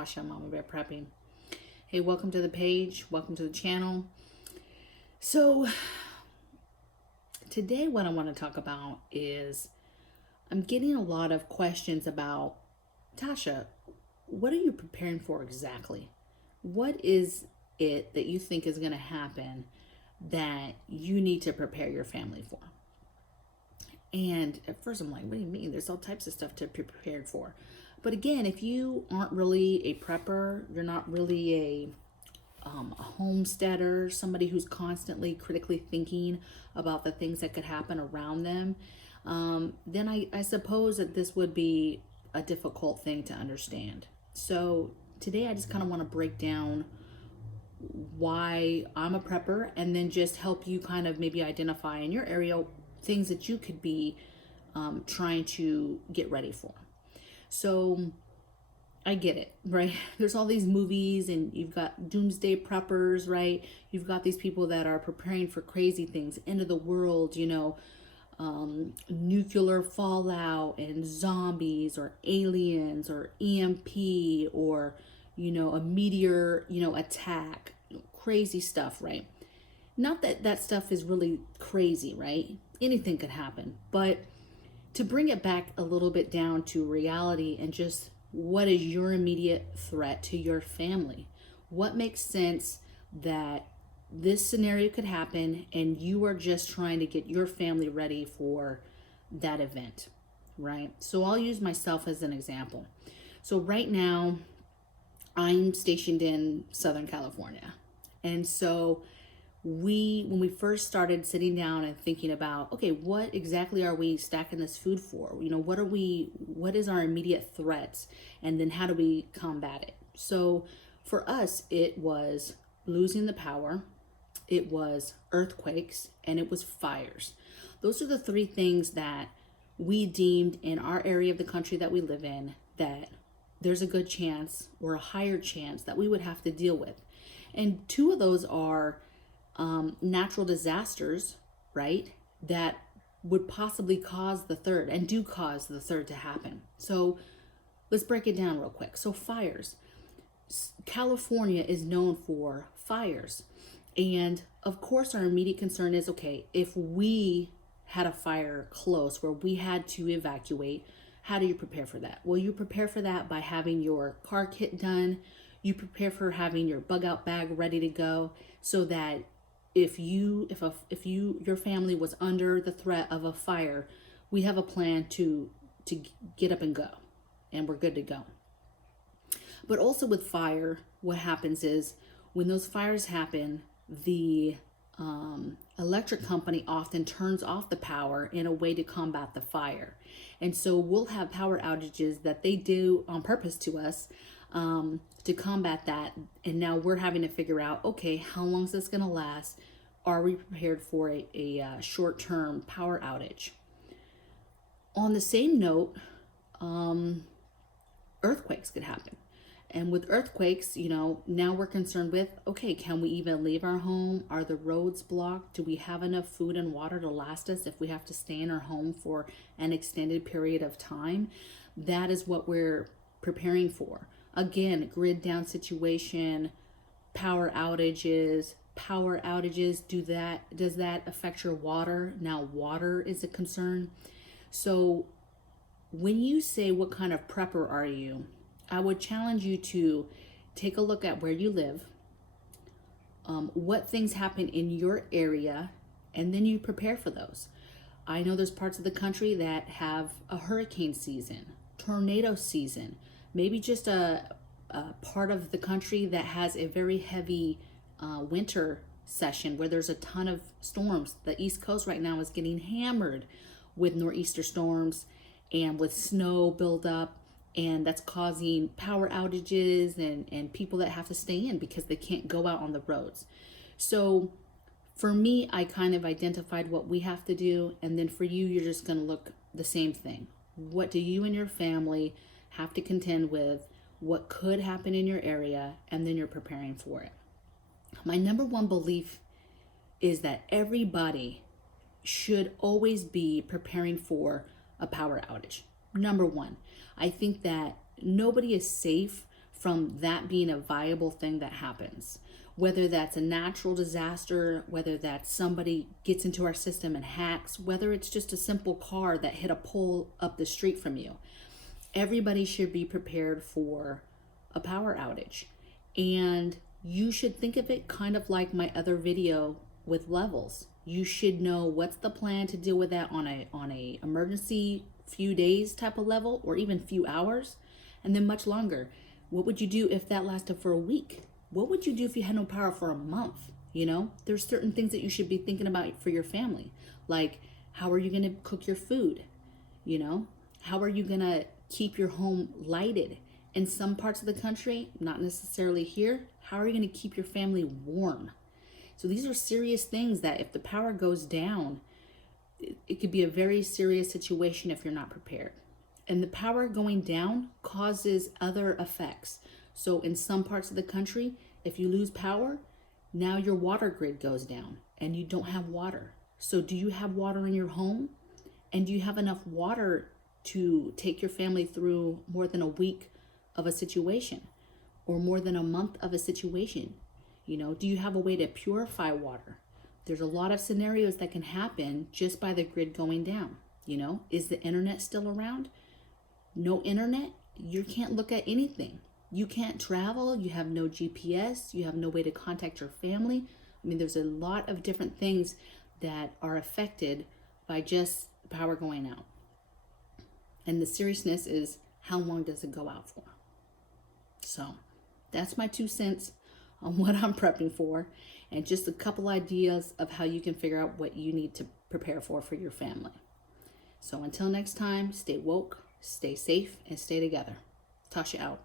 Tasha, Mama Bear Prepping. Hey, welcome to the page. Welcome to the channel. So today what I want to talk about is I'm getting a lot of questions about, Tasha, what are you preparing for exactly? What is it that you think is going to happen that you need to prepare your family for? And at first I'm like, what do you mean? There's all types of stuff to be prepared for. But again, if you aren't really a prepper, you're not really a homesteader, somebody who's constantly critically thinking about the things that could happen around them, then I suppose that this would be a difficult thing to understand. So today I just kind of want to break down why I'm a prepper and then just help you kind of maybe identify in your area things that you could be trying to get ready for. So I get it, right? There's all these movies and you've got doomsday preppers, right? You've got these people that are preparing for crazy things, end of the world, nuclear fallout and zombies or aliens or EMP or, a meteor, attack, crazy stuff, right? Not that that stuff is really crazy, right? Anything could happen, but to bring it back a little bit down to reality and just what is your immediate threat to your family? What makes sense that this scenario could happen and you are just trying to get your family ready for that event, right? So I'll use myself as an example. So right now I'm stationed in Southern California. And so when we first started sitting down and thinking about, okay, what exactly are we stacking this food for? What is our immediate threats? And then how do we combat it? So for us, it was losing the power, it was earthquakes, and it was fires. Those are the three things that we deemed in our area of the country that we live in that there's a good chance or a higher chance that we would have to deal with. And two of those are natural disasters, right, that would possibly cause the third and do cause the third to happen. So let's break it down real quick. So fires. California is known for fires. And of course, our immediate concern is, okay, if we had a fire close where we had to evacuate, how do you prepare for that? Well, you prepare for that by having your car kit done. You prepare for having your bug out bag ready to go so that if your family was under the threat of a fire, we have a plan to get up and go, and we're good to go. But also with fire, what happens is when those fires happen, the electric company often turns off the power in a way to combat the fire. And so we'll have power outages that they do on purpose to us to combat that. And now we're having to figure out, okay, how long is this going to last? Are we prepared for a short-term power outage? On the same note, earthquakes could happen. And with earthquakes, now we're concerned with, okay, can we even leave our home? Are the roads blocked? Do we have enough food and water to last us if we have to stay in our home for an extended period of time? That is what we're preparing for. Again, grid down situation, power outages. Does that affect your water? Now water is a concern. So when you say what kind of prepper are you, I would challenge you to take a look at where you live, what things happen in your area, and then you prepare for those. I know there's parts of the country that have a hurricane season, tornado season, maybe just a part of the country that has a very heavy winter session where there's a ton of storms. The East Coast right now is getting hammered with nor'easter storms and with snow buildup, and that's causing power outages and people that have to stay in because they can't go out on the roads. So for me, I kind of identified what we have to do, and then for you, you're just going to look the same thing. What do you and your family have to contend with? What could happen in your area? And then you're preparing for it. My number one belief is that everybody should always be preparing for a power outage. Number one, I think that nobody is safe from that being a viable thing that happens. Whether that's a natural disaster, whether that's somebody gets into our system and hacks, whether it's just a simple car that hit a pole up the street from you. Everybody should be prepared for a power outage. And you should think of it kind of like my other video with levels. You should know what's the plan to deal with that on a emergency few days type of level, or even few hours, and then much longer. What would you do if that lasted for a week? What would you do if you had no power for a month? You know, there's certain things that you should be thinking about for your family. Like, how are you going to cook your food? You know, how are you going to keep your home lighted? In some parts of the country, not necessarily here, how are you going to keep your family warm? So these are serious things that if the power goes down, it could be a very serious situation if you're not prepared. And the power going down causes other effects. So in some parts of the country, if you lose power, now your water grid goes down and you don't have water. So do you have water in your home? And do you have enough water to take your family through more than a week of a situation or more than a month of a situation? You know, do you have a way to purify water? There's a lot of scenarios that can happen just by the grid going down. You know, is the internet still around? No internet, you can't look at anything. You can't travel, you have no GPS, you have no way to contact your family. I mean, there's a lot of different things that are affected by just power going out. And the seriousness is, how long does it go out for? So that's my 2 cents on what I'm prepping for, and just a couple ideas of how you can figure out what you need to prepare for your family. So until next time, stay woke, stay safe, and stay together. Tasha out.